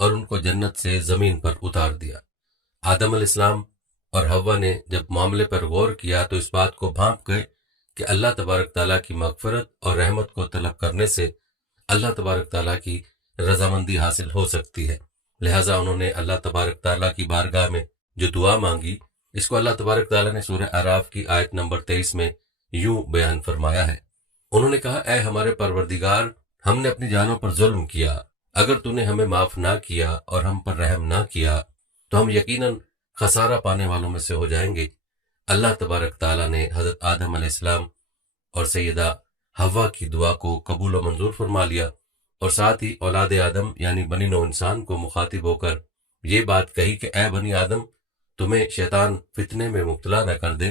اور ان کو جنت سے زمین پر اتار دیا۔ آدم علیہ السلام اور حوا نے جب معاملے پر غور کیا تو اس بات کو بھانپ گئے کہ اللہ تبارک تعالیٰ کی مغفرت اور رحمت کو طلب کرنے سے اللہ تبارک تعالیٰ کی رضامندی حاصل ہو سکتی ہے، لہٰذا انہوں نے اللہ تبارک تعالیٰ کی بارگاہ میں جو دعا مانگی، اس کو اللہ تبارک تعالیٰ نے سورہ اعراف کی آیت نمبر 23 میں یوں بیان فرمایا ہے۔ انہوں نے کہا، اے ہمارے پروردگار، ہم نے اپنی جانوں پر ظلم کیا، اگر تو نے ہمیں معاف نہ کیا اور ہم پر رحم نہ کیا تو ہم یقیناً خسارہ پانے والوں میں سے ہو جائیں گے۔ اللہ تبارک تعالیٰ نے حضرت آدم علیہ السلام اور سیدہ حوا کی دعا کو قبول و منظور فرما لیا، اور ساتھ ہی اولاد آدم یعنی بنی نوع انسان کو مخاطب ہو کر یہ بات کہی کہ اے بنی آدم، تمہیں شیطان فتنے میں مبتلا نہ کر دے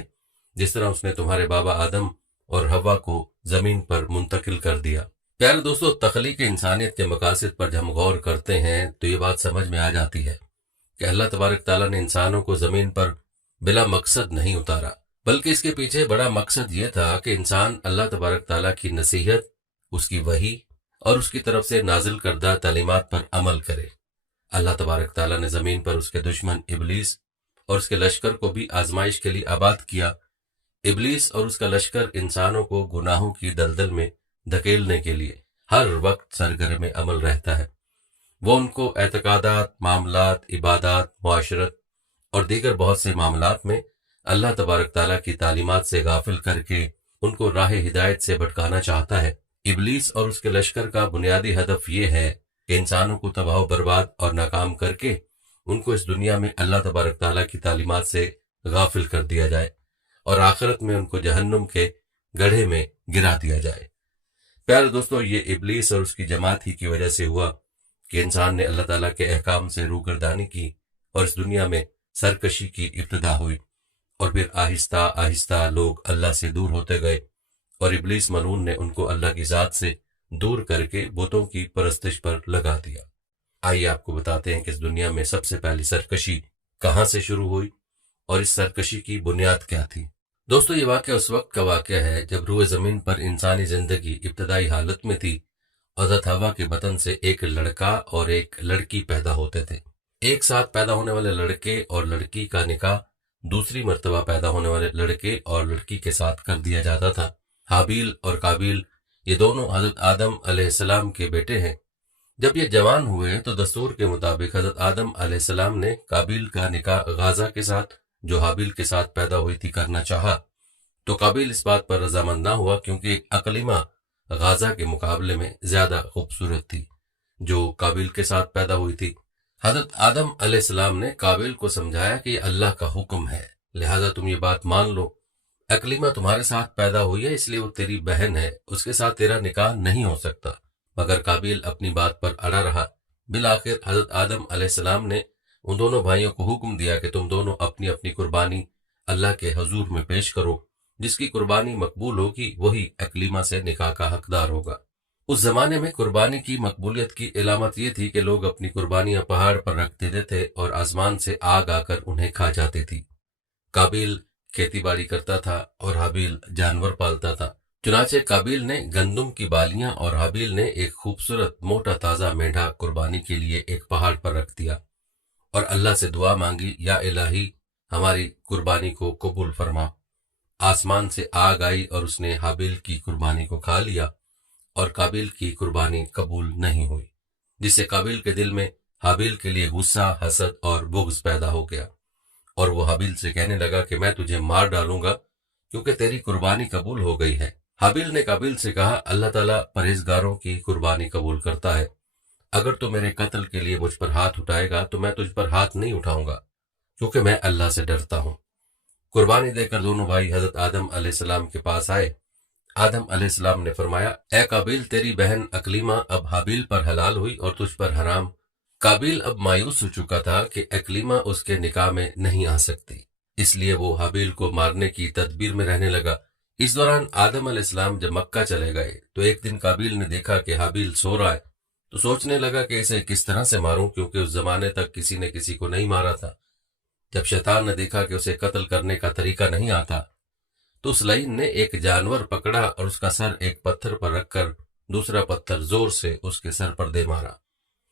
جس طرح اس نے تمہارے بابا آدم اور حوا کو زمین پر منتقل کر دیا۔ پیارے دوستو، تخلیق انسانیت کے مقاصد پر جب ہم غور کرتے ہیں تو یہ بات سمجھ میں آ جاتی ہے کہ اللہ تبارک تعالیٰ نے انسانوں کو زمین پر بلا مقصد نہیں اتارا، بلکہ اس کے پیچھے بڑا مقصد یہ تھا کہ انسان اللہ تبارک تعالیٰ کی نصیحت، اس کی وحی اور اس کی طرف سے نازل کردہ تعلیمات پر عمل کرے۔ اللہ تبارک تعالیٰ نے زمین پر اس کے دشمن ابلیس اور اس کے لشکر کو بھی آزمائش کے لیے آباد کیا۔ ابلیس اور اس کا لشکر انسانوں کو گناہوں کی دلدل میں دھکیلنے کے لیے ہر وقت سرگرم عمل رہتا ہے۔ وہ ان کو اعتقادات، معاملات، عبادات، معاشرت اور دیگر بہت سے معاملات میں اللہ تبارک تعالیٰ کی تعلیمات سے غافل کر کے ان کو راہ ہدایت سے بھٹکانا چاہتا ہے۔ ابلیس اور اس کے لشکر کا بنیادی ہدف یہ ہے کہ انسانوں کو تباہ و برباد اور ناکام کر کے ان کو اس دنیا میں اللہ تبارک تعالیٰ کی تعلیمات سے غافل کر دیا جائے اور آخرت میں ان کو جہنم کے گڑھے میں گرا دیا جائے۔ پیارے دوستو، یہ ابلیس اور اس کی جماعت ہی کی وجہ سے ہوا کہ انسان نے اللہ تعالیٰ کے احکام سے روگردانی کی اور اس دنیا میں سرکشی کی ابتدا ہوئی، اور پھر آہستہ آہستہ لوگ اللہ سے دور ہوتے گئے اور ابلیس ملعون نے ان کو اللہ کی ذات سے دور کر کے بتوں کی پرستش پر لگا دیا۔ آئیے آپ کو بتاتے ہیں کہ اس دنیا میں سب سے پہلی سرکشی کہاں سے شروع ہوئی اور اس سرکشی کی بنیاد کیا تھی۔ دوستو، یہ واقعہ اس وقت کا واقعہ ہے جب روئے زمین پر انسانی زندگی ابتدائی حالت میں تھی۔ حضرت حوا کے بطن سے ایک لڑکا اور ایک لڑکی پیدا ہوتے تھے۔ ایک ساتھ پیدا ہونے والے لڑکے اور لڑکی کا نکاح دوسری مرتبہ پیدا ہونے والے لڑکے اور لڑکی کے ساتھ کر دیا جاتا تھا۔ حابیل اور قابیل یہ دونوں حضرت آدم علیہ السلام کے بیٹے ہیں۔ جب یہ جوان ہوئے تو دستور کے مطابق حضرت آدم علیہ السلام نے قابیل کا نکاح غازہ کے ساتھ جو حابیل کے ساتھ پیدا ہوئی تھی کرنا چاہا، تو قابیل اس بات پر رضامند نہ ہوا کیونکہ اقلیمہ غازہ کے مقابلے میں زیادہ خوبصورت تھی جو قابیل کے ساتھ پیدا ہوئی تھی۔ حضرت آدم علیہ السلام نے قابیل کو سمجھایا کہ یہ اللہ کا حکم ہے، لہذا تم یہ بات مان لو، اقلیمہ تمہارے ساتھ پیدا ہوئی ہے اس لیے وہ تیری بہن ہے، اس کے ساتھ تیرا نکاح نہیں ہو سکتا۔ مگر قابیل اپنی بات پر اڑا رہا۔ بالآخر حضرت آدم علیہ السلام نے ان دونوں بھائیوں کو حکم دیا کہ تم دونوں اپنی اپنی قربانی اللہ کے حضور میں پیش کرو، جس کی قربانی مقبول ہوگی وہی اقلیمہ سے نکاح کا حقدار ہوگا۔ اس زمانے میں قربانی کی مقبولیت کی علامت یہ تھی کہ لوگ اپنی قربانیاں پہاڑ پر رکھ دیتے تھے اور آسمان سے آگ آ کر انہیں کھا جاتی تھی۔ قابیل کھیتی باڑی کرتا تھا اور حابیل جانور پالتا تھا، چنانچہ قابیل نے گندم کی بالیاں اور حابیل نے ایک خوبصورت موٹا تازہ مینڈھا قربانی کے لیے ایک پہاڑ پر رکھ دیا اور اللہ سے دعا مانگی، یا الہی ہماری قربانی کو قبول فرما۔ آسمان سے آگ آئی اور اس نے حابیل کی قربانی کو کھا لیا اور قابیل کی قربانی قبول نہیں ہوئی، جس سے قابیل کے دل میں حابیل کے لیے غصہ، حسد اور بغض پیدا ہو گیا، اور وہ حابیل سے کہنے لگا کہ میں تجھے مار ڈالوں گا کیونکہ تیری قربانی قبول ہو گئی ہے۔ حابیل نے قابیل سے کہا، اللہ تعالیٰ پرہیزگاروں کی قربانی قبول کرتا ہے، اگر تو میرے قتل کے لیے مجھ پر ہاتھ اٹھائے گا تو میں تجھ پر ہاتھ نہیں اٹھاؤں گا کیونکہ میں اللہ سے ڈرتا ہوں۔ قربانی دے کر دونوں بھائی حضرت آدم علیہ السلام کے پاس آئے۔ آدم علیہ السلام نے فرمایا، اے قابیل، تیری بہن اقلیمہ اب حابیل پر حلال ہوئی اور تجھ پر حرام۔ قابیل اب مایوس ہو چکا تھا کہ اقلیمہ اس کے نکاح میں نہیں آ سکتی، اس لیے وہ حابیل کو مارنے کی تدبیر میں رہنے لگا۔ اس دوران آدم علیہ السلام جب مکہ چلے گئے تو ایک دن قابیل نے دیکھا کہ حابیل سو رہا ہے، تو سوچنے لگا کہ اسے کس طرح سے ماروں کیونکہ اس زمانے تک کسی نے کسی کو نہیں مارا تھا۔ جب شیطان نے دیکھا کہ اسے قتل کرنے کا طریقہ نہیں آتا تو اس لعین نے ایک جانور پکڑا اور اس کا سر ایک پتھر پر رکھ کر دوسرا پتھر زور سے اس کے سر پر دے مارا،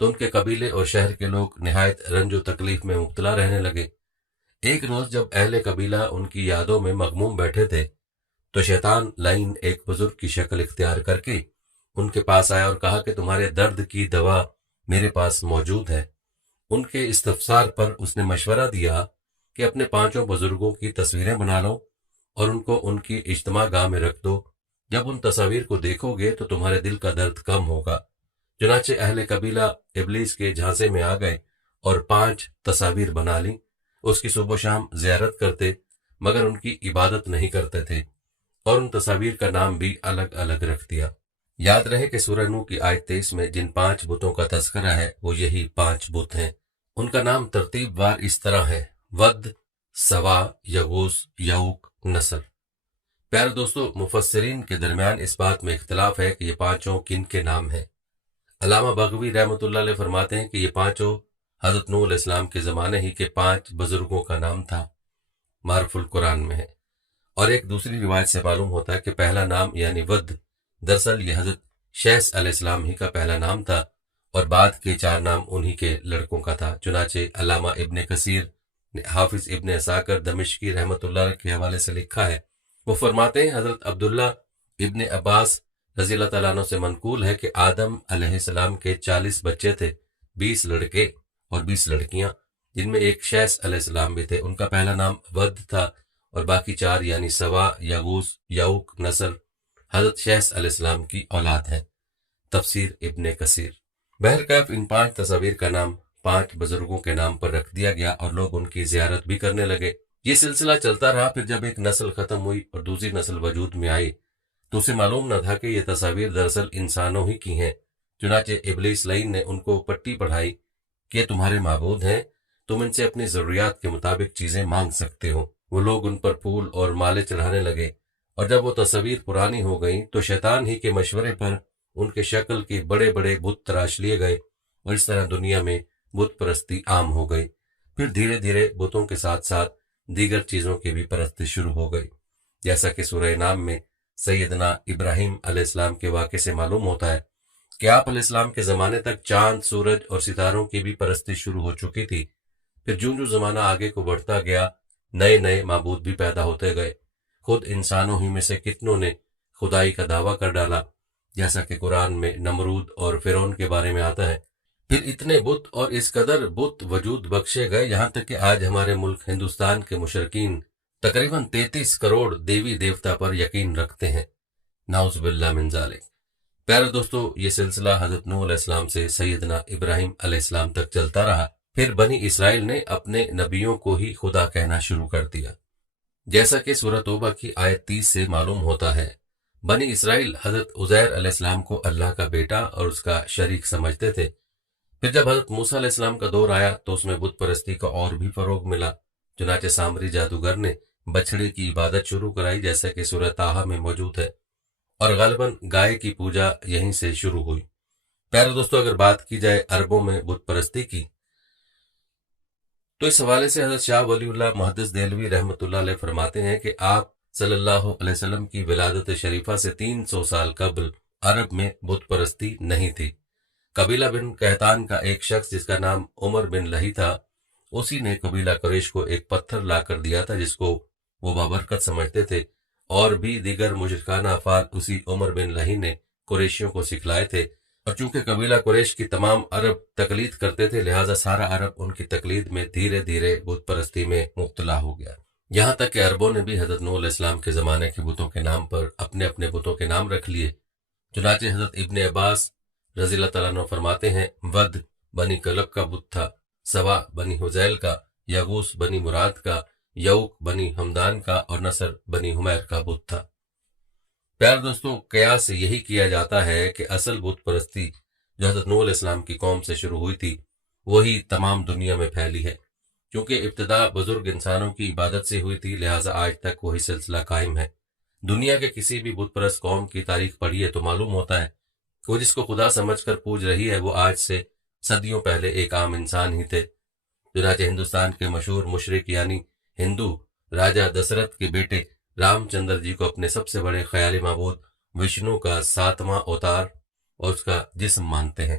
تو ان کے قبیلے اور شہر کے لوگ نہایت رنج و تکلیف میں مبتلا رہنے لگے۔ ایک روز جب اہل قبیلہ ان کی یادوں میں مغموم بیٹھے تھے تو شیطان لعین ایک بزرگ کی شکل اختیار کر کے ان کے پاس آیا اور کہا کہ تمہارے درد کی دوا میرے پاس موجود ہے۔ ان کے استفسار پر اس نے مشورہ دیا کہ اپنے 5 بزرگوں کی تصویریں بنا لو اور ان کو ان کی اجتماع گاہ میں رکھ دو۔ جب ان تصاویر کو دیکھو گے تو تمہارے دل کا درد کم ہوگا۔ چنانچہ اہل قبیلہ ابلیس کے جھانسے میں آ گئے اور 5 تصاویر بنا لیں۔ اس کی صبح و شام زیارت کرتے مگر ان کی عبادت نہیں کرتے تھے اور ان تصاویر کا نام بھی الگ الگ رکھ دیا۔ یاد رہے کہ سورہ نوح کی آیت 23 میں جن 5 بتوں کا تذکرہ ہے وہ یہی 5 بت ہیں۔ ان کا نام ترتیب وار اس طرح ہے: ود، سوا، یغوث، یعوق، نصر۔ پیارے دوستو، مفسرین کے درمیان اس بات میں اختلاف ہے کہ یہ 5 کن کے نام ہیں۔ علامہ بغوی رحمۃ اللہ علیہ فرماتے ہیں کہ یہ 5 حضرت نوح علیہ السلام کے زمانے ہی کے 5 بزرگوں کا نام تھا، معرف القرآن میں ہے۔ اور ایک دوسری روایت سے معلوم ہوتا ہے کہ پہلا نام یعنی ود، دراصل یہ حضرت شیس علیہ السلام ہی کا پہلا نام تھا اور بعد کے 4 نام انہی کے لڑکوں کا تھا۔ چنانچہ علامہ ابن کثیر نے حافظ ابن عساکر دمشقی رحمۃ اللہ علیہ کے حوالے سے لکھا ہے، وہ فرماتے ہیں حضرت عبداللہ ابن عباس رضی اللہ تعالیٰ عنہ سے منقول ہے کہ آدم علیہ السلام کے 40 بچے تھے، 20 لڑکے اور 20 لڑکیاں، جن میں ایک شیس علیہ السلام بھی تھے۔ ان کا پہلا نام ود تھا اور باقی 4 یعنی سوا، یغوث، یعوق، نصر حضرت شیس علیہ السلام کی اولاد ہیں۔ تفسیر ابن کثیر۔ بہرکیف ان 5 تصاویر کا نام 5 بزرگوں کے نام پر رکھ دیا گیا اور لوگ ان کی زیارت بھی کرنے لگے۔ یہ سلسلہ چلتا رہا، پھر جب ایک نسل ختم ہوئی اور دوسری نسل وجود میں آئی تو اسے معلوم نہ تھا کہ یہ تصاویر دراصل انسانوں ہی کی ہیں۔ چنانچہ ابلیس لعین نے ان کو پٹی پڑھائی کہ تمہارے معبود ہیں، تم ان سے اپنی ضروریات کے مطابق چیزیں مانگ سکتے ہو۔ وہ لوگ ان پر پھول اور مالے چڑھانے لگے اور جب وہ تصاویر پرانی ہو گئیں تو شیطان ہی کے مشورے پر ان کے شکل کے بڑے بڑے بت تراش لیے گئے اور اس طرح دنیا میں بت پرستی عام ہو گئی۔ پھر دھیرے دھیرے بتوں کے ساتھ ساتھ دیگر چیزوں کی بھی پرستی شروع ہو گئی، جیسا کہ سورہ نام میں سیدنا ابراہیم علیہ السلام کے واقعے سے معلوم ہوتا ہے کہ آپ علیہ السلام کے زمانے تک چاند، سورج اور ستاروں کی بھی پرستی شروع ہو چکی تھی۔ پھر جو زمانہ آگے کو بڑھتا گیا نئے نئے معبود بھی پیدا ہوتے گئے۔ خود انسانوں ہی میں سے کتنوں نے خدائی کا دعویٰ کر ڈالا، جیسا کہ قرآن میں نمرود اور فرعون کے بارے میں آتا ہے۔ پھر اتنے بت اور اس قدر بت وجود بخشے گئے یہاں تک کہ آج ہمارے ملک ہندوستان کے مشرکین تقریباً 33 کروڑ دیوی دیوتا پر یقین رکھتے ہیں، نعوذ باللہ من ذالک۔ پیارے دوستو، یہ سلسلہ حضرت نوح علیہ السلام سے سیدنا ابراہیم علیہ السلام تک چلتا رہا۔ پھر بنی اسرائیل نے اپنے نبیوں کو ہی خدا کہنا شروع کر دیا، جیسا کہ سورہ توبہ کی آیت 30 سے معلوم ہوتا ہے۔ بنی اسرائیل حضرت عزیر علیہ السلام کو اللہ کا بیٹا اور اس کا شریک سمجھتے تھے۔ پھر جب حضرت موسیٰ علیہ السلام کا دور آیا تو اس میں بت پرستی کا اور بھی فروغ ملا۔ چنانچہ سامری جادوگر نے بچھڑے کی عبادت شروع کرائی، جیسا کہ سورہ طٰہٰ میں موجود ہے، اور غالباً گائے کی پوجا یہیں سے شروع ہوئی۔ پیارے دوستو، اگر بات کی جائے عربوں میں بت پرستی کی تو اس حوالے سے حضرت شاہ ولی اللہ محدث دہلوی رحمۃ اللہ علیہ فرماتے ہیں کہ آپ صلی اللہ علیہ وسلم کی ولادت شریفہ سے 300 سال قبل عرب میں بت پرستی نہیں تھی۔ قبیلہ بن قحطان کا ایک شخص جس کا نام عمر بن لہی تھا، اسی نے قبیلہ قریش کو ایک پتھر لا کر دیا تھا جس کو وہ بابرکت سمجھتے تھے، اور بھی دیگر مشرکانہ افعال اسی عمر بن لہی نے قریشیوں کو سکھلائے تھے۔ اور چونکہ قبیلہ قریش کی تمام عرب تقلید کرتے تھے، لہٰذا سارا عرب ان کی تقلید میں دھیرے دھیرے بت پرستی میں مبتلا ہو گیا، یہاں تک کہ عربوں نے بھی حضرت نوح علیہ السلام کے زمانے کے بتوں کے نام پر اپنے اپنے بتوں کے نام رکھ لیے۔ چنانچہ حضرت ابن عباس رضی اللہ تعالیٰ عنہ فرماتے ہیں، ود بنی کلب کا بت تھا، سوا بنی حزیل کا، یغوث بنی مراد کا، یعوق بنی ہمدان کا اور نصر بنی حمیر کا بت تھا۔ پیار دوستو، قیاس یہی کیا جاتا ہے کہ اصل بت پرستی جو حضرت نوح علیہ السلام کی قوم سے شروع ہوئی تھی وہی تمام دنیا میں پھیلی ہے۔ کیونکہ ابتدا بزرگ انسانوں کی عبادت سے ہوئی تھی، لہٰذا آج تک وہی سلسلہ قائم ہے۔ دنیا کے کسی بھی بت پرست قوم کی تاریخ پڑھیے تو معلوم ہوتا ہے کہ وہ جس کو خدا سمجھ کر پوج رہی ہے وہ آج سے صدیوں پہلے ایک عام انسان ہی تھے۔ چنانچہ ہندوستان کے مشہور مشرک یعنی ہندو راجہ دسرتھ کے بیٹے رام چندر جی کو اپنے سب سے بڑے خیالی معبود وشنو کا 7واں اوتار اور اس کا جسم مانتے ہیں۔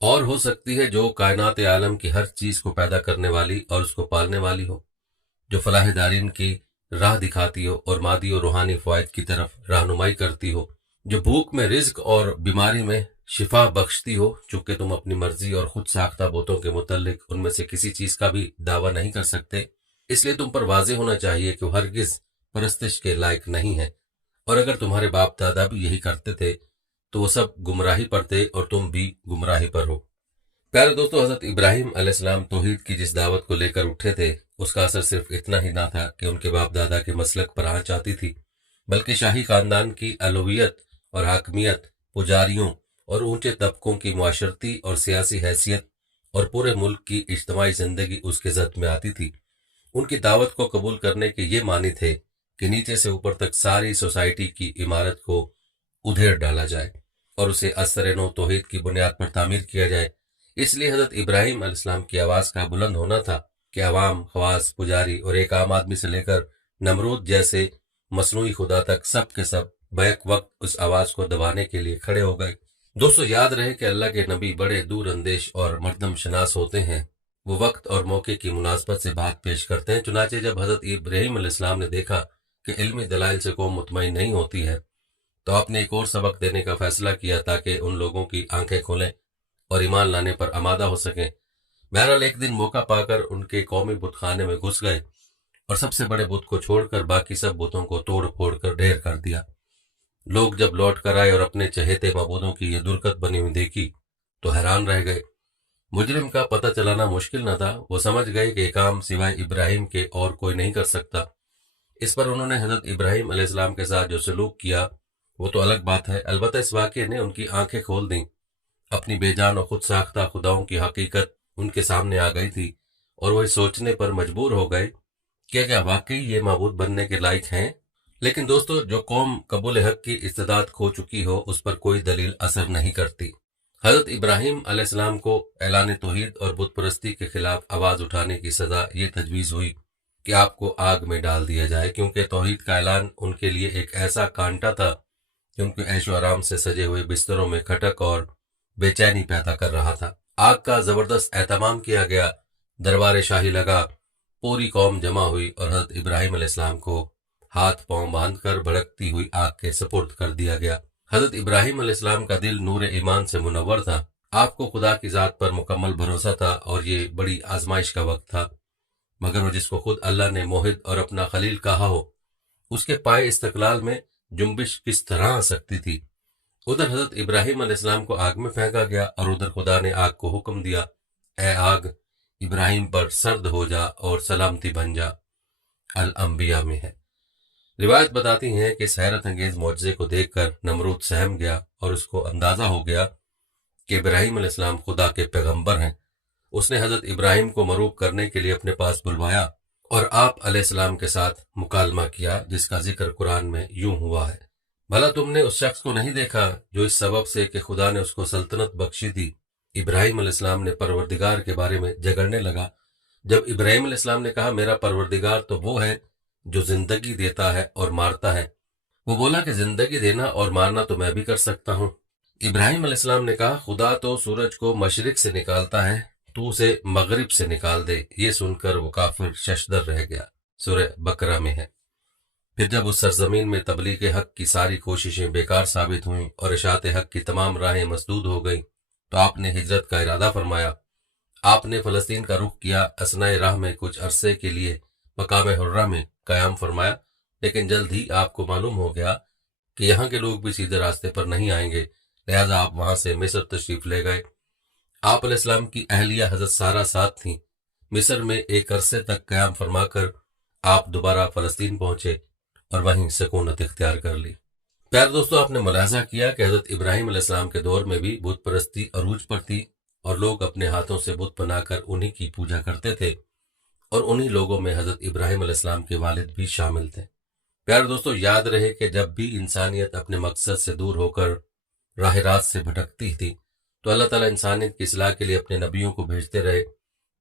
اور ہو سکتی ہے جو کائنات عالم کی ہر چیز کو پیدا کرنے والی اور اس کو پالنے والی ہو، جو فلاح دارین کی راہ دکھاتی ہو اور مادی اور روحانی فوائد کی طرف رہنمائی کرتی ہو، جو بھوک میں رزق اور بیماری میں شفا بخشتی ہو، چونکہ تم اپنی مرضی اور خود ساختہ بوتوں کے متعلق ان میں سے کسی چیز کا بھی دعویٰ نہیں کر سکتے، اس لیے تم پر واضح ہونا چاہیے کہ وہ ہرگز پرستش کے لائق نہیں ہے، اور اگر تمہارے باپ دادا بھی یہی کرتے تھے تو وہ سب گمراہی پر تھے اور تم بھی گمراہی پر ہو۔ پیارے دوستو، حضرت ابراہیم علیہ السلام توحید کی جس دعوت کو لے کر اٹھے تھے، اس کا اثر صرف اتنا ہی نہ تھا کہ ان کے باپ دادا کے مسلک پر آنچ آتی تھی، بلکہ شاہی خاندان کی الوہیت اور حاکمیت، پجاریوں اور اونچے طبقوں کی معاشرتی اور سیاسی حیثیت اور پورے ملک کی اجتماعی زندگی اس کے زد میں آتی تھی۔ ان کی دعوت کو قبول کرنے کے یہ معنی تھے کہ نیچے سے اوپر تک ساری سوسائٹی کی عمارت کو ادھیڑ ڈالا جائے اور اسے اثر نو توحید کی بنیاد پر تعمیر کیا جائے۔ اس لیے حضرت ابراہیم علیہ السلام کی آواز کا بلند ہونا تھا کہ عوام، خواص، پجاری اور ایک عام آدمی سے لے کر نمرود جیسے مصنوعی خدا تک سب کے سب بیک وقت اس آواز کو دبانے کے لیے کھڑے ہو گئے۔ دوستو، یاد رہے کہ اللہ کے نبی بڑے دور اندیش اور مردم شناس ہوتے ہیں۔ وہ وقت اور موقع کی مناسبت سے بات پیش کرتے ہیں۔ چنانچہ جب حضرت ابراہیم علیہ السلام نے دیکھا کہ علمی دلائل سے قوم مطمئن نہیں ہوتی ہے، تو آپ نے ایک اور سبق دینے کا فیصلہ کیا تاکہ ان لوگوں کی آنکھیں کھولیں اور ایمان لانے پر آمادہ ہو سکیں۔ بہرحال ایک دن موقع پا کر ان کے قومی بت خانے میں گھس گئے اور سب سے بڑے بت کو چھوڑ کر باقی سب بتوں کو توڑ پھوڑ کر ڈھیر کر دیا۔ لوگ جب لوٹ کر آئے اور اپنے چہیتے معبودوں کی یہ درکت بنی ہوئی دیکھی تو حیران رہ گئے۔ مجرم کا پتہ چلانا مشکل نہ تھا، وہ سمجھ گئے کہ یہ کام سوائے ابراہیم کے اور کوئی نہیں کر سکتا۔ اس پر انہوں نے حضرت ابراہیم علیہ السلام کے ساتھ جو سلوک کیا وہ تو الگ بات ہے، البتہ اس واقعے نے ان کی آنکھیں کھول دیں۔ اپنی بے جان اور خود ساختہ خداؤں کی حقیقت ان کے سامنے آ گئی تھی اور وہ سوچنے پر مجبور ہو گئے کہ کیا واقعی یہ معبود بننے کے لائق ہیں۔ لیکن دوستو، جو قوم قبول حق کی استعداد کھو چکی ہو اس پر کوئی دلیل اثر نہیں کرتی۔ حضرت ابراہیم علیہ السلام کو اعلان توحید اور بت پرستی کے خلاف آواز اٹھانے کی سزا یہ تجویز ہوئی کہ آپ کو آگ میں ڈال دیا جائے، کیونکہ توحید کا اعلان ان کے لیے ایک ایسا کانٹا تھا کہ ان کے عیش و آرام سے سجے ہوئے بستروں میں کھٹک اور بے چینی پیدا کر رہا تھا۔ آگ کا زبردست اہتمام کیا گیا، دربار شاہی لگا، پوری قوم جمع ہوئی اور حضرت ابراہیم علیہ السلام کو ہاتھ پاؤں باندھ کر بھڑکتی ہوئی آگ کے سپرد کر دیا گیا۔ حضرت ابراہیم علیہ السلام کا دل نور ایمان سے منور تھا، آپ کو خدا کی ذات پر مکمل بھروسہ تھا اور یہ بڑی آزمائش کا وقت تھا، مگر وہ جس کو خود اللہ نے موحد اور اپنا خلیل کہا ہو، اس کے پائے استقلال میں جنبش کس طرح آ سکتی تھی۔ ادھر حضرت ابراہیم علیہ السلام کو آگ میں پھینکا گیا اور ادھر خدا نے آگ کو حکم دیا، اے آگ ابراہیم پر سرد ہو جا اور سلامتی بن جا۔ الانبیاء میں ہے۔ روایت بتاتی ہیں کہ اس حیرت انگیز معجزے کو دیکھ کر نمرود سہم گیا اور اس کو اندازہ ہو گیا کہ ابراہیم علیہ السلام خدا کے پیغمبر ہیں۔ اس نے حضرت ابراہیم کو مروب کرنے کے لیے اپنے پاس بلوایا اور آپ علیہ السلام کے ساتھ مکالمہ کیا، جس کا ذکر قرآن میں یوں ہوا ہے، بھلا تم نے اس شخص کو نہیں دیکھا جو اس سبب سے کہ خدا نے اس کو سلطنت بخشی تھی، ابراہیم علیہ السلام نے پروردگار کے بارے میں جھگڑنے لگا۔ جب ابراہیم علیہ السلام نے کہا میرا پروردگار تو وہ ہے جو زندگی دیتا ہے اور مارتا ہے، وہ بولا کہ زندگی دینا اور مارنا تو میں بھی کر سکتا ہوں۔ ابراہیم علیہ السلام نے کہا خدا تو سورج کو مشرق سے نکالتا ہے، تو اسے مغرب سے نکال دے۔ یہ سن کر وہ کافر ششدر رہ گیا، سورہ بقرہ میں ہے۔ پھر جب اس سرزمین میں تبلیغ حق کی ساری کوششیں بیکار ثابت ہوئیں اور اشاعت حق کی تمام راہیں مسدود ہو گئیں تو آپ نے ہجرت کا ارادہ فرمایا۔ آپ نے فلسطین کا رخ کیا، اثناء راہ میں کچھ عرصے کے لیے مقام حرہ میں قیام فرمایا، لیکن جلد ہی آپ کو معلوم ہو گیا کہ یہاں کے لوگ بھی سیدھے راستے پر نہیں آئیں گے، لہذا آپ وہاں سے مصر تشریف لے گئے۔ آپ علیہ السلام کی اہلیہ حضرت سارہ ساتھ تھیں۔ مصر میں ایک عرصے تک قیام فرما کر آپ دوبارہ فلسطین پہنچے اور وہیں سکونت اختیار کر لی۔ پیارے دوستو، آپ نے ملاحظہ کیا کہ حضرت ابراہیم علیہ السلام کے دور میں بھی بت پرستی عروج پر تھی اور لوگ اپنے ہاتھوں سے بت بنا کر انہی کی پوجا کرتے تھے، اور انہی لوگوں میں حضرت ابراہیم علیہ السلام کے والد بھی شامل تھے۔ پیارے دوستو، یاد رہے کہ جب بھی انسانیت اپنے مقصد سے دور ہو کر راہ راست سے بھٹکتی تھی تو اللہ تعالیٰ انسانیت کی اصلاح کے لیے اپنے نبیوں کو بھیجتے رہے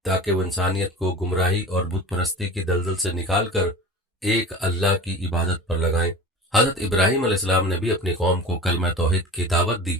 تاکہ وہ انسانیت کو گمراہی اور بت پرستی کی دلدل سے نکال کر ایک اللہ کی عبادت پر لگائیں۔ حضرت ابراہیم علیہ السلام نے بھی اپنی قوم کو کلمہ توحید کی دعوت دی،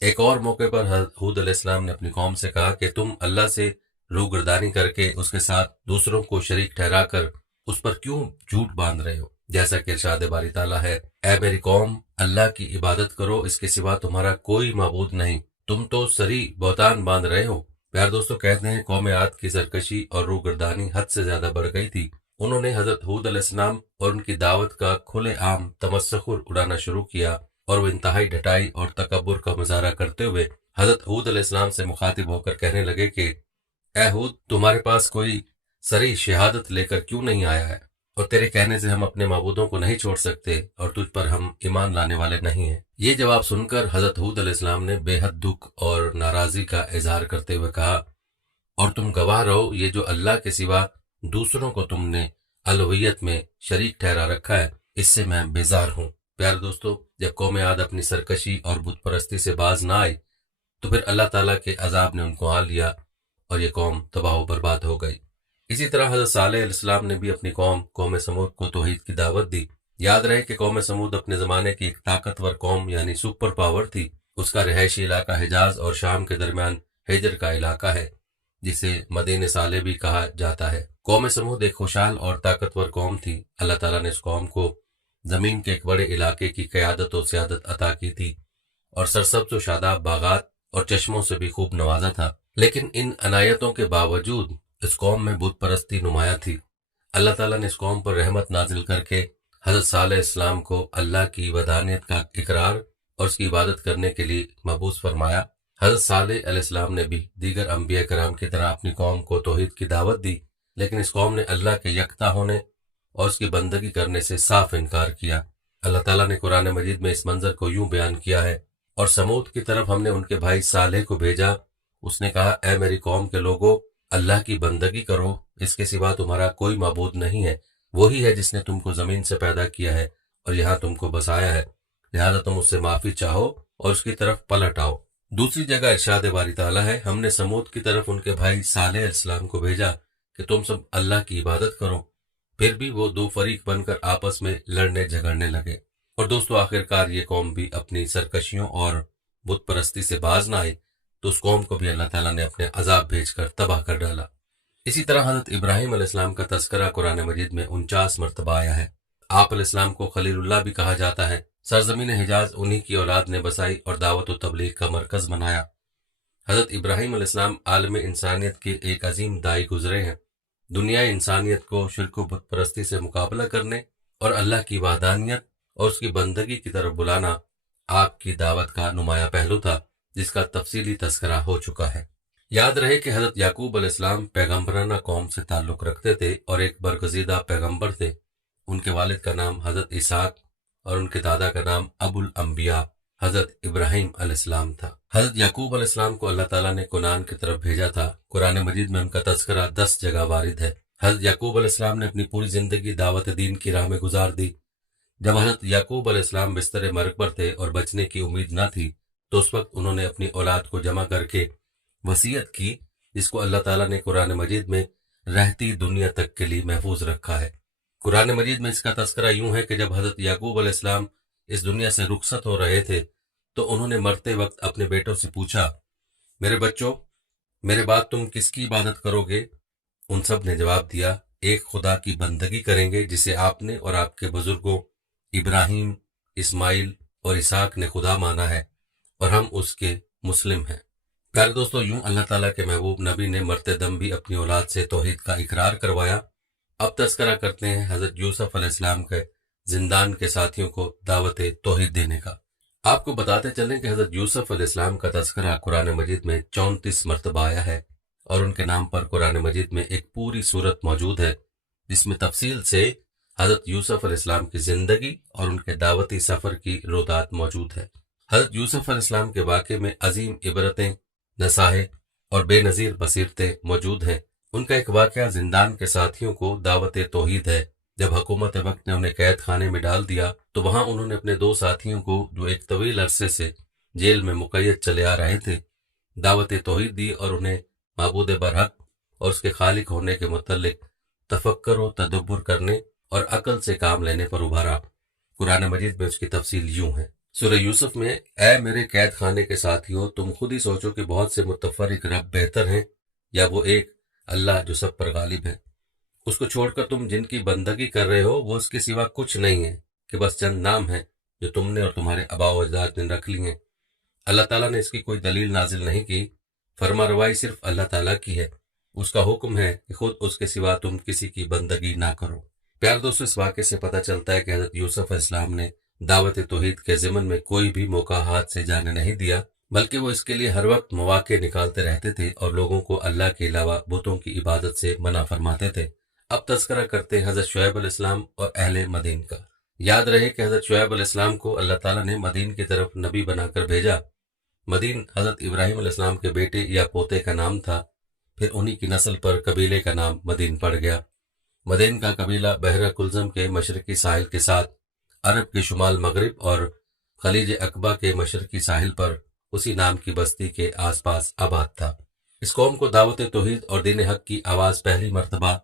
ایک اور موقع پر حضرت ہود علیہ السلام نے اپنی قوم سے کہا کہ تم اللہ سے روگردانی کر کے اس کے ساتھ دوسروں کو شریک ٹھہرا کر اس پر کیوں جھوٹ باندھ رہے ہو؟ جیسا کہ ارشاد باری تعالیٰ ہے، اے میری قوم، اللہ کی عبادت کرو، اس کے سوا تمہارا کوئی معبود نہیں، تم تو سری بہتان باندھ رہے ہو۔ پیار دوستو، کہتے ہیں قوم عاد کی سرکشی اور روگردانی حد سے زیادہ بڑھ گئی تھی۔ انہوں نے حضرت ہود علیہ السلام اور ان کی دعوت کا کھلے عام تمسخر اڑانا شروع کیا، اور وہ انتہائی ڈھٹائی اور تکبر کا مظاہرہ کرتے ہوئے حضرت ہود علیہ السلام سے مخاطب ہو کر کہنے لگے کہ اے ہود، تمہارے پاس کوئی صریح شہادت لے کر کیوں نہیں آیا ہے؟ اور تیرے کہنے سے ہم اپنے معبودوں کو نہیں چھوڑ سکتے، اور تجھ پر ہم ایمان لانے والے نہیں ہیں۔ یہ جواب سن کر حضرت ہود علیہ السلام نے بے حد دکھ اور ناراضی کا اظہار کرتے ہوئے کہا، اور تم گواہ رہو، یہ جو اللہ کے سوا دوسروں کو تم نے الوہیت میں شریک ٹھہرا رکھا ہے، اس سے میں بیزار ہوں۔ پیارے دوستو، جب قوم عاد اپنی سرکشی اور بت پرستی سے باز نہ آئی تو پھر اللہ تعالیٰ کے عذاب نے ان کو آ لیا اور یہ قوم تباہ و برباد ہو گئی۔ اسی طرح حضرت صالح علیہ السلام نے بھی اپنی قوم سمود کو توحید کی دعوت دی۔ یاد رہے کہ قوم سمود اپنے زمانے کی ایک طاقتور قوم یعنی سپر پاور تھی۔ اس کا رہائشی علاقہ حجاز اور شام کے درمیان ہجر کا علاقہ ہے، جسے مدین صالح بھی کہا جاتا ہے۔ قوم سمود ایک خوشحال اور طاقتور قوم تھی۔ اللہ تعالیٰ نے اس قوم کو زمین کے ایک بڑے علاقے کی قیادت و سیادت عطا کی تھی، اور سرسبز و شاداب باغات اور چشموں سے بھی خوب نوازا تھا۔ لیکن ان عنایتوں کے باوجود اس قوم میں بت پرستی نمایاں تھی۔ اللہ تعالیٰ نے اس قوم پر رحمت نازل کر کے حضرت صالح علیہ السلام کو اللہ کی وحدانیت کا اقرار اور اس کی عبادت کرنے کے لیے مبعوث فرمایا۔ حضرت صالح علیہ السلام نے بھی دیگر انبیاء کرام کی طرح اپنی قوم کو توحید کی دعوت دی، لیکن اس قوم نے اللہ کے یکتا ہونے اور اس کی بندگی کرنے سے صاف انکار کیا۔ اللہ تعالیٰ نے قرآن مجید میں اس منظر کو یوں بیان کیا ہے، اور سمود کی طرف ہم نے ان کے بھائی صالح کو بھیجا، اس نے کہا، اے میری قوم کے لوگو، اللہ کی بندگی کرو، اس کے سوا تمہارا کوئی معبود نہیں ہے، وہی ہے جس نے تم کو زمین سے پیدا کیا ہے اور یہاں تم کو بسایا ہے، لہذا تم اس سے معافی چاہو اور اس کی طرف پلٹ آؤ۔ دوسری جگہ ارشاد باری تعالیٰ ہے، ہم نے سمود کی طرف ان کے بھائی صالح علیہ السلام کو بھیجا کہ تم سب اللہ کی عبادت کرو، پھر بھی وہ دو فریق بن کر آپس میں لڑنے جھگڑنے لگے۔ اور دوستو، آخرکار یہ قوم بھی اپنی سرکشیوں اور بت پرستی سے باز نہ آئی تو اس قوم کو بھی اللہ تعالیٰ نے اپنے عذاب بھیج کر تباہ کر ڈالا۔ اسی طرح حضرت ابراہیم علیہ السلام کا تذکرہ قرآن مجید میں 49 مرتبہ آیا ہے۔ آپ علیہ السلام کو خلیل اللہ بھی کہا جاتا ہے۔ سرزمین حجاز انہی کی اولاد نے بسائی اور دعوت و تبلیغ کا مرکز بنایا۔ حضرت ابراہیم علیہ السلام عالم انسانیت کے ایک عظیم داعی گزرے ہیں۔ دنیا انسانیت کو شرک و بت پرستی سے مقابلہ کرنے اور اللہ کی وحدانیت اور اس کی بندگی کی طرف بلانا آپ کی دعوت کا نمایاں پہلو تھا، جس کا تفصیلی تذکرہ ہو چکا ہے۔ یاد رہے کہ حضرت یعقوب علیہ السلام پیغمبرانہ قوم سے تعلق رکھتے تھے اور ایک برگزیدہ پیغمبر تھے۔ ان کے والد کا نام حضرت اسحاق اور ان کے دادا کا نام ابو الانبیاء حضرت ابراہیم علیہ السلام تھا۔ حضرت یعقوب علیہ السلام کو اللہ تعالیٰ نے کنعان کی طرف بھیجا تھا۔ قرآن مجید میں ان کا تذکرہ 10 جگہ وارد ہے۔ حضرت یعقوب علیہ السلام نے اپنی پوری زندگی دعوت دین کی راہ میں گزار دی۔ جب حضرت یعقوب علیہ السلام بستر مرگ پر تھے اور بچنے کی امید نہ تھی تو اس وقت انہوں نے اپنی اولاد کو جمع کر کے وصیت کی، جس کو اللہ تعالیٰ نے قرآن مجید میں رہتی دنیا تک کے لیے محفوظ رکھا ہے۔ قرآن مجید میں اس کا تذکرہ یوں ہے کہ جب حضرت یعقوب علیہ السلام اس دنیا سے رخصت ہو رہے تھے تو انہوں نے مرتے وقت اپنے بیٹوں سے پوچھا، میرے بچوں، میرے بعد تم کس کی عبادت کرو گے؟ ان سب نے جواب دیا، ایک خدا کی بندگی کریں گے جسے آپ نے اور آپ کے بزرگوں ابراہیم، اسماعیل اور اسحاق نے خدا مانا ہے، اور ہم اس کے مسلم ہیں۔ پیارے دوستو، یوں اللہ تعالیٰ کے محبوب نبی نے مرتے دم بھی اپنی اولاد سے توحید کا اقرار کروایا۔ اب تذکرہ کرتے ہیں حضرت یوسف علیہ السلام کے زندان کے ساتھیوں کو دعوت توحید دینے کا۔ آپ کو بتاتے چلیں کہ حضرت یوسف علیہ السلام کا تذکرہ قرآن مجید میں 34 مرتبہ آیا ہے، اور ان کے نام پر قرآن مجید میں ایک پوری سورت موجود ہے جس میں تفصیل سے حضرت یوسف علیہ السلام کی زندگی اور ان کے دعوتی سفر کی روایات موجود ہے۔ حضرت یوسف علیہ السلام کے واقعے میں عظیم عبرتیں، نصائح اور بے نظیر بصیرتیں موجود ہیں۔ ان کا ایک واقعہ زندان کے ساتھیوں کو دعوت توحید ہے۔ جب حکومت وقت نے انہیں قید خانے میں ڈال دیا تو وہاں انہوں نے اپنے 2 ساتھیوں کو، جو ایک طویل عرصے سے جیل میں مقید چلے آ رہے تھے، دعوت توحید دی اور انہیں معبود برحق اور اس کے خالق ہونے کے متعلق تفکر و تدبر کرنے اور عقل سے کام لینے پر ابھارا۔ قرآن مجید میں اس کی تفصیل یوں ہے، سورہ یوسف میں اے میرے قید خانے کے ساتھیوں، تم خود ہی سوچو کہ بہت سے متفرق رب بہتر ہیں یا وہ ایک اللہ جو سب پر غالب ہے۔ اس کو چھوڑ کر تم جن کی بندگی کر رہے ہو وہ اس کے سوا کچھ نہیں ہے کہ بس چند نام ہیں جو تم نے اور تمہارے آباء و اجداد نے رکھ لی ہیں۔ اللہ تعالیٰ نے اس کی کوئی دلیل نازل نہیں کی، فرما روائی صرف اللہ تعالیٰ کی ہے۔ اس کا حکم ہے کہ خود اس کے سوا تم کسی کی بندگی نہ کرو۔ پیار دوستو، اس واقعے سے پتہ چلتا ہے کہ حضرت یوسف علیہ السلام نے دعوت توحید کے ضمن میں کوئی بھی موقع ہاتھ سے جانے نہیں دیا، بلکہ وہ اس کے لیے ہر وقت مواقع نکالتے رہتے تھے اور لوگوں کو اللہ کے علاوہ بتوں کی عبادت سے منع فرماتے تھے۔ اب تذکرہ کرتے حضرت شعیب علیہ السلام اور اہل مدین کا۔ یاد رہے کہ حضرت شعیب علیہ السلام کو اللہ تعالیٰ نے مدین کی طرف نبی بنا کر بھیجا۔ مدین حضرت ابراہیم علیہ السلام کے بیٹے یا پوتے کا نام تھا، پھر انہی کی نسل پر قبیلے کا نام مدین پڑ گیا۔ مدین کا قبیلہ بحر کلزم کے مشرقی ساحل کے ساتھ عرب کے شمال مغرب اور خلیج عقبہ کے مشرقی ساحل پر اسی نام کی بستی کے آس پاس آباد تھا۔ اس قوم کو دعوت توحید اور دین حق کی آواز پہلی مرتبہ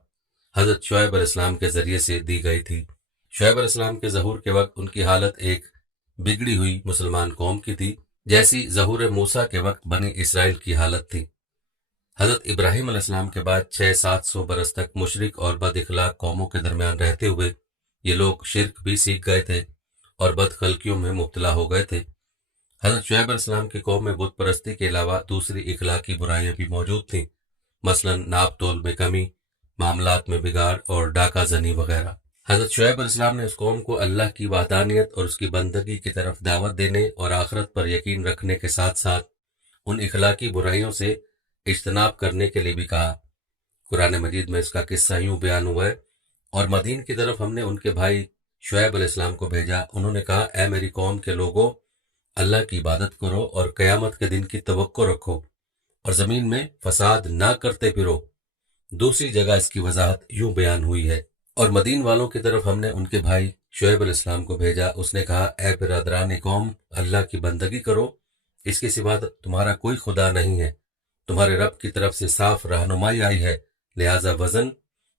حضرت شعیب علیہ السلام کے ذریعے سے دی گئی تھی۔ شعیب علیہ السلام کے ظہور کے وقت ان کی حالت ایک بگڑی ہوئی مسلمان قوم کی تھی، جیسی ظہور موسیٰ کے وقت بنی اسرائیل کی حالت تھی۔ حضرت ابراہیم علیہ السلام کے بعد 600-700 برس تک مشرک اور بد اخلاق قوموں کے درمیان رہتے ہوئے یہ لوگ شرک بھی سیکھ گئے تھے اور بد خلقیوں میں مبتلا ہو گئے تھے۔ حضرت شعیب علیہ السلام کی قوم میں بت پرستی کے علاوہ دوسری اخلاقی برائیاں بھی موجود تھیں، مثلا ناپ تول میں کمی، معاملات میں بگاڑ اور ڈاکہ زنی وغیرہ۔ حضرت شعیب علیہ السلام نے اس قوم کو اللہ کی وحدانیت اور اس کی بندگی کی طرف دعوت دینے اور آخرت پر یقین رکھنے کے ساتھ ساتھ ان اخلاقی برائیوں سے اجتناب کرنے کے لیے بھی کہا۔ قرآن مجید میں اس کا قصہ یوں بیان ہوا ہے، اور مدین کی طرف ہم نے ان کے بھائی شعیب علیہ السلام کو بھیجا، انہوں نے کہا اے میری قوم کے لوگوں، اللہ کی عبادت کرو اور قیامت کے دن کی توقع رکھو اور زمین میں فساد نہ کرتے پھرو۔ دوسری جگہ اس کی وضاحت یوں بیان ہوئی ہے، اور مدین والوں کی طرف ہم نے ان کے بھائی شعیب علیہ السلام کو بھیجا، اس نے کہا اے برادران قوم، اللہ کی بندگی کرو، اس کے سوا تمہارا کوئی خدا نہیں ہے، تمہارے رب کی طرف سے صاف رہنمائی آئی ہے، لہذا وزن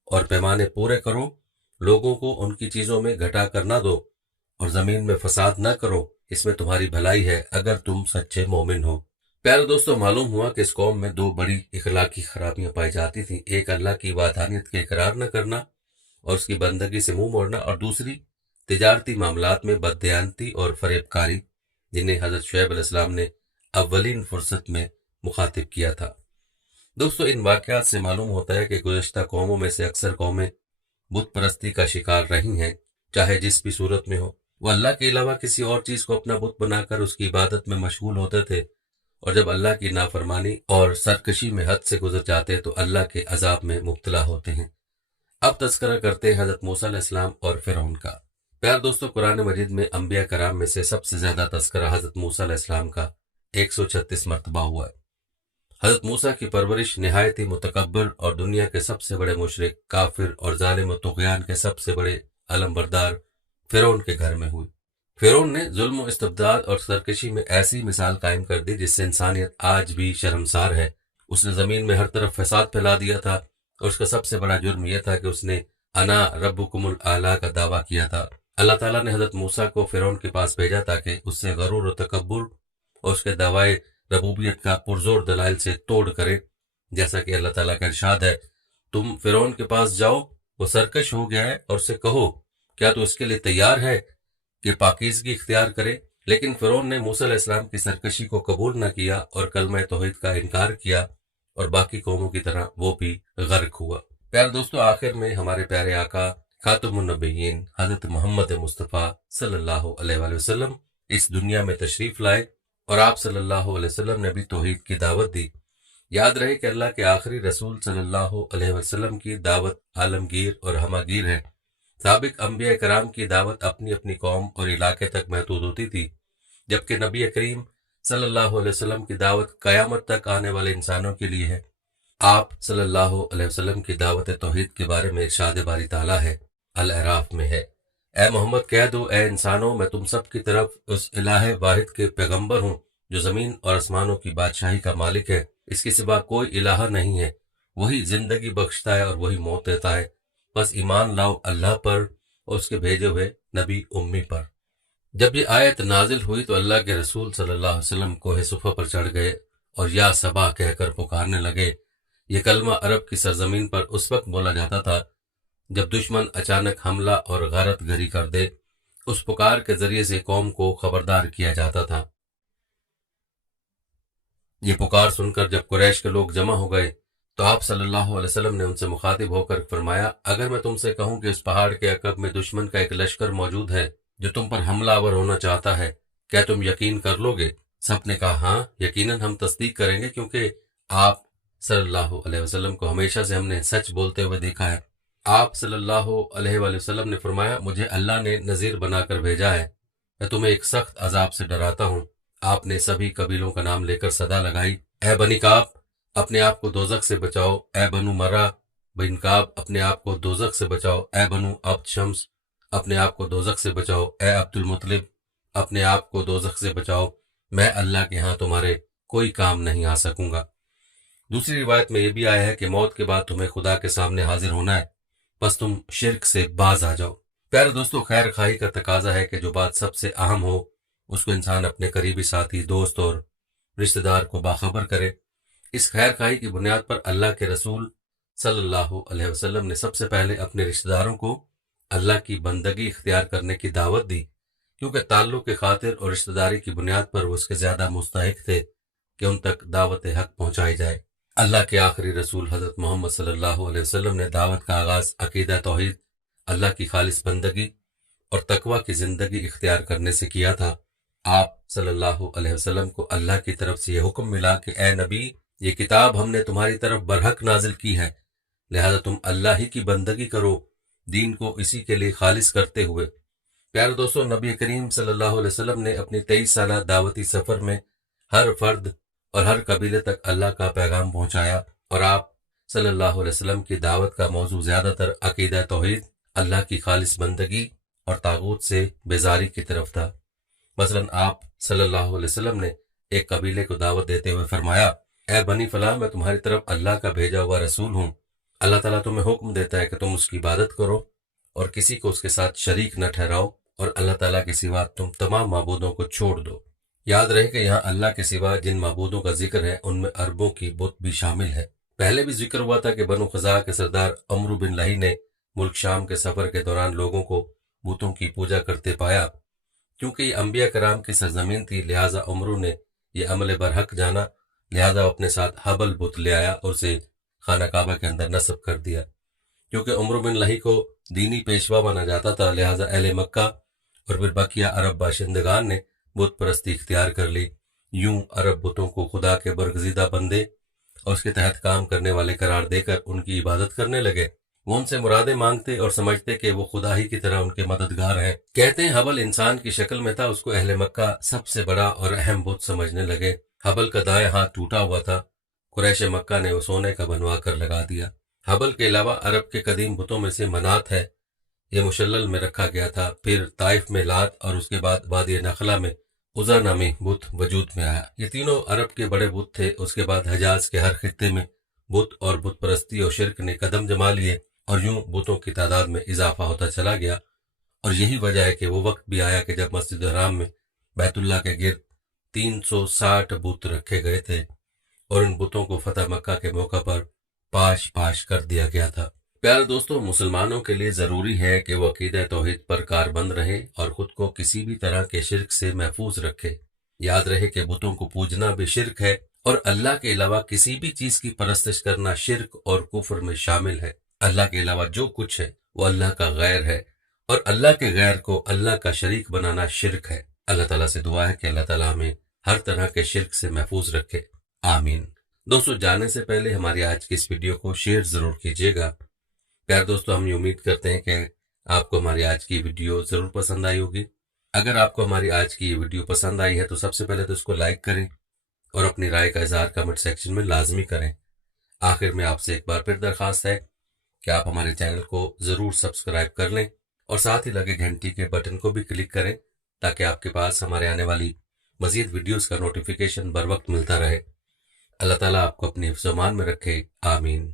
اور پیمانے پورے کرو، لوگوں کو ان کی چیزوں میں گھٹا کر نہ دو اور زمین میں فساد نہ کرو، اس میں تمہاری بھلائی ہے اگر تم سچے مومن ہو۔ پیارے دوستو، معلوم ہوا کہ اس قوم میں دو بڑی اخلاقی خرابیاں پائی جاتی تھیں، ایک اللہ کی وحدانیت کے اقرار نہ کرنا اور اس کی بندگی سے منہ موڑنا، اور دوسری تجارتی معاملات میں بددیانتی اور فریب کاری، جنہیں حضرت شعیب علیہ السلام نے اولین فرصت میں مخاطب کیا تھا۔ دوستو، ان واقعات سے معلوم ہوتا ہے کہ گزشتہ قوموں میں سے اکثر قومیں بت پرستی کا شکار رہی ہیں، چاہے جس بھی صورت میں ہو۔ وہ اللہ کے علاوہ کسی اور چیز کو اپنا بت بنا کر اس کی عبادت میں مشغول ہوتے تھے، اور جب اللہ کی نافرمانی اور سرکشی میں حد سے گزر جاتے تو اللہ کے عذاب میں مبتلا ہوتے ہیں۔ اب تذکرہ کرتے ہیں حضرت موسیٰ علیہ السلام اور فرعون کا۔ پیار دوستو، قرآن مجید میں انبیاء کرام میں سے سب سے زیادہ تذکرہ حضرت موسیٰ علیہ السلام کا 136 مرتبہ ہوا ہے۔ حضرت موسیٰ کی پرورش نہایت ہی متکبر اور دنیا کے سب سے بڑے مشرک، کافر اور ظالم و طغیان کے سب سے بڑے علم بردار فرعون کے گھر میں ہوئی۔ فرعون نے ظلم و استبداد اور سرکشی میں ایسی مثال قائم کر دی جس سے انسانیت آج بھی شرمسار ہے۔ اس نے زمین میں ہر طرف فساد پھیلا دیا تھا، اور اس کا سب سے بڑا جرم یہ تھا کہ اس نے انا ربکم الاعلیٰ کا دعویٰ کیا تھا۔ اللہ تعالیٰ نے حضرت موسیٰ کو فرعون کے پاس بھیجا تاکہ اس سے غرور و تکبر اور اس کے دعوائے ربوبیت کا پرزور دلائل سے توڑ کرے، جیسا کہ اللہ تعالیٰ کا ارشاد ہے، تم فرعون کے پاس جاؤ، وہ سرکش ہو گیا ہے، اور اسے کہو کیا تو اس کے لیے تیار ہے کہ پاکیزگی اختیار کرے؟ لیکن فرعون نے موسیٰ علیہ السلام کی سرکشی کو قبول نہ کیا اور کلمہ توحید کا انکار کیا، اور باقی قوموں کی طرح وہ بھی غرق ہوا۔ پیارے دوستو، آخر میں ہمارے پیارے آقا خاتم النبیین حضرت محمد مصطفیٰ صلی اللہ علیہ وآلہ وسلم اس دنیا میں تشریف لائے، اور آپ صلی اللہ علیہ وسلم نے بھی توحید کی دعوت دی۔ یاد رہے کہ اللہ کے آخری رسول صلی اللہ علیہ وسلم کی دعوت عالمگیر اور ہماگیر ہے۔ سابق انبیاء کرام کی دعوت اپنی اپنی قوم اور علاقے تک محدود ہوتی تھی، جبکہ نبی کریم صلی اللہ علیہ وسلم کی دعوت قیامت تک آنے والے انسانوں کے لیے ہے۔ آپ صلی اللہ علیہ وسلم کی دعوت توحید کے بارے میں ارشاد باری تعالیٰ ہے، الاعراف میں ہے، اے محمد کہہ دو اے انسانوں، میں تم سب کی طرف اس الہ واحد کے پیغمبر ہوں جو زمین اور آسمانوں کی بادشاہی کا مالک ہے، اس کے سوا کوئی الہ نہیں ہے، وہی زندگی بخشتا ہے اور وہی موت دیتا ہے، بس ایمان لاؤ اللہ پر اور اس کے بھیجے ہوئے نبی امی پر۔ جب یہ آیت نازل ہوئی تو اللہ کے رسول صلی اللہ علیہ وسلم کوہ صفا پر چڑھ گئے اور یا صبا کہہ کر پکارنے لگے۔ یہ کلمہ عرب کی سرزمین پر اس وقت بولا جاتا تھا جب دشمن اچانک حملہ اور غارت گری کر دے۔ اس پکار کے ذریعے سے قوم کو خبردار کیا جاتا تھا۔ یہ پکار سن کر جب قریش کے لوگ جمع ہو گئے تو آپ صلی اللہ علیہ وسلم نے ان سے مخاطب ہو کر فرمایا، اگر میں تم سے کہوں کہ اس پہاڑ کے عقب میں دشمن کا ایک لشکر موجود ہے جو تم پر حملہ آور ہونا چاہتا ہے، کیا تم یقین کر لو گے؟ سب نے کہا ہاں، یقیناً ہم تصدیق کریں گے، کیونکہ آپ صلی اللہ علیہ وسلم کو ہمیشہ سے ہم نے سچ بولتے ہوئے دیکھا ہے۔ آپ صلی اللہ علیہ وآلہ وسلم نے فرمایا، مجھے اللہ نے نذیر بنا کر بھیجا ہے، میں تمہیں ایک سخت عذاب سے ڈراتا ہوں۔ آپ نے سبھی قبیلوں کا نام لے کر صدا لگائی، اے بنی کعب اپنے آپ کو دوزخ سے بچاؤ، اے بنو مرہ بن کعب اپنے آپ کو دوزخ سے بچاؤ، اے بنو عبد شمس اپنے آپ کو دوزخ سے بچاؤ، اے عبد المطلب اپنے آپ کو دوزخ سے بچاؤ، میں اللہ کے ہاں تمہارے کوئی کام نہیں آ سکوں گا۔ دوسری روایت میں یہ بھی آیا ہے کہ موت کے بعد تمہیں خدا کے سامنے حاضر ہونا ہے، بس تم شرک سے باز آ جاؤ۔ پیارے دوستو، خیر خواہی کا تقاضا ہے کہ جو بات سب سے اہم ہو اس کو انسان اپنے قریبی ساتھی، دوست اور رشتہ دار کو باخبر کرے۔ اس خیر خواہی کی بنیاد پر اللہ کے رسول صلی اللہ علیہ وسلم نے سب سے پہلے اپنے رشتہ داروں کو اللہ کی بندگی اختیار کرنے کی دعوت دی، کیونکہ تعلق کی خاطر اور رشتہ داری کی بنیاد پر وہ اس کے زیادہ مستحق تھے کہ ان تک دعوت حق پہنچائی جائے۔ اللہ کے آخری رسول حضرت محمد صلی اللہ علیہ وسلم نے دعوت کا آغاز عقیدہ توحید، اللہ کی خالص بندگی اور تقوی کی زندگی اختیار کرنے سے کیا تھا۔ آپ صلی اللہ علیہ وسلم کو اللہ کی طرف سے یہ حکم ملا کہ اے نبی، یہ کتاب ہم نے تمہاری طرف برحق نازل کی ہے، لہذا تم اللہ ہی کی بندگی کرو، دین کو اسی کے لیے خالص کرتے ہوئے۔ پیارے دوستو، نبی کریم صلی اللہ علیہ وسلم نے اپنی 23 سالہ دعوتی سفر میں ہر فرد اور ہر قبیلے تک اللہ کا پیغام پہنچایا، اور آپ صلی اللہ علیہ وسلم کی دعوت کا موضوع زیادہ تر عقیدہ توحید، اللہ کی خالص بندگی اور طاغوت سے بیزاری کی طرف تھا۔ مثلا آپ صلی اللہ علیہ وسلم نے ایک قبیلے کو دعوت دیتے ہوئے فرمایا، اے بنی فلاں، میں تمہاری طرف اللہ کا بھیجا ہوا رسول ہوں۔ اللہ تعالیٰ تمہیں حکم دیتا ہے کہ تم اس کی عبادت کرو اور کسی کو اس کے ساتھ شریک نہ ٹھہراؤ، اور اللہ تعالیٰ کے سوا تم تمام معبودوں کو چھوڑ دو۔ یاد رہے کہ یہاں اللہ کے سوا جن معبودوں کا ذکر ہے ان میں عربوں کی بت بھی شامل ہے۔ پہلے بھی ذکر ہوا تھا کہ بنو خزاعہ کے سردار عمرو بن لہی نے ملک شام کے سفر کے دوران لوگوں کو بتوں کی پوجا کرتے پایا۔ کیونکہ یہ انبیاء کرام کی سرزمین تھی، لہٰذا عمرو نے یہ عمل برحق جانا، لہٰذا وہ اپنے ساتھ حبل بت لے آیا اور اسے خانہ کعبہ کے اندر نصب کر دیا۔ کیونکہ عمرو بن لہی کو دینی پیشوا مانا جاتا تھا، لہٰذا اہل مکہ اور پھر بقیہ عرب باشندگان نے بت پرستی اختیار کر لی۔ یوں عرب بتوں کو خدا کے برگزیدہ بندے اور اس کے تحت کام کرنے والے قرار دے کر ان کی عبادت کرنے لگے۔ وہ ان سے مرادیں مانگتے اور سمجھتے کہ وہ خدا ہی کی طرح ان کے مددگار ہیں۔ کہتے ہیں حبل انسان کی شکل میں تھا، اس کو اہل مکہ سب سے بڑا اور اہم بت سمجھنے لگے۔ حبل کا دائیں ہاتھ ٹوٹا ہوا تھا، قریش مکہ نے وہ سونے کا بنوا کر لگا دیا۔ حبل کے علاوہ عرب کے قدیم بتوں میں سے منات ہے، یہ مشلل میں رکھا گیا تھا۔ پھر طائف میں لات اور اس کے بعد وادی نخلا میں عزا نامی بت وجود میں آیا۔ یہ تینوں عرب کے بڑے بت تھے۔ اس کے بعد حجاز کے ہر خطے میں بت اور بت پرستی اور شرک نے قدم جما لیے، اور یوں بتوں کی تعداد میں اضافہ ہوتا چلا گیا۔ اور یہی وجہ ہے کہ وہ وقت بھی آیا کہ جب مسجد حرام میں بیت اللہ کے گرد 360 بت رکھے گئے تھے، اور ان بتوں کو فتح مکہ کے موقع پر پاش کر دیا گیا تھا۔ پیارے دوستو، مسلمانوں کے لیے ضروری ہے کہ وہ عقیدہ توحید پر کاربند رہے اور خود کو کسی بھی طرح کے شرک سے محفوظ رکھے۔ یاد رہے کہ بتوں کو پوجنا بھی شرک ہے، اور اللہ کے علاوہ کسی بھی چیز کی پرستش کرنا شرک اور کفر میں شامل ہے۔ اللہ کے علاوہ جو کچھ ہے وہ اللہ کا غیر ہے، اور اللہ کے غیر کو اللہ کا شریک بنانا شرک ہے۔ اللہ تعالیٰ سے دعا ہے کہ اللہ تعالیٰ ہمیں ہر طرح کے شرک سے محفوظ رکھے، آمین۔ دوستو، جانے سے پہلے ہماری آج کی اس ویڈیو کو شیئر ضرور کیجیے گا۔ پیارے دوستو، ہم یہ امید کرتے ہیں کہ آپ کو ہماری آج کی ویڈیو ضرور پسند آئی ہوگی۔ اگر آپ کو ہماری آج کی یہ ویڈیو پسند آئی ہے تو سب سے پہلے تو اس کو لائک کریں اور اپنی رائے کا اظہار کمنٹ سیکشن میں لازمی کریں۔ آخر میں آپ سے ایک بار پھر درخواست ہے کہ آپ ہمارے چینل کو ضرور سبسکرائب کر لیں اور ساتھ ہی لگے گھنٹی کے بٹن کو بھی کلک کریں تاکہ آپ کے پاس ہمارے آنے والی مزید ویڈیوز کا نوٹیفیکیشن بر وقت ملتا رہے۔ اللہ تعالیٰ آپ کو اپنی حفظ و امان میں رکھے، آمین۔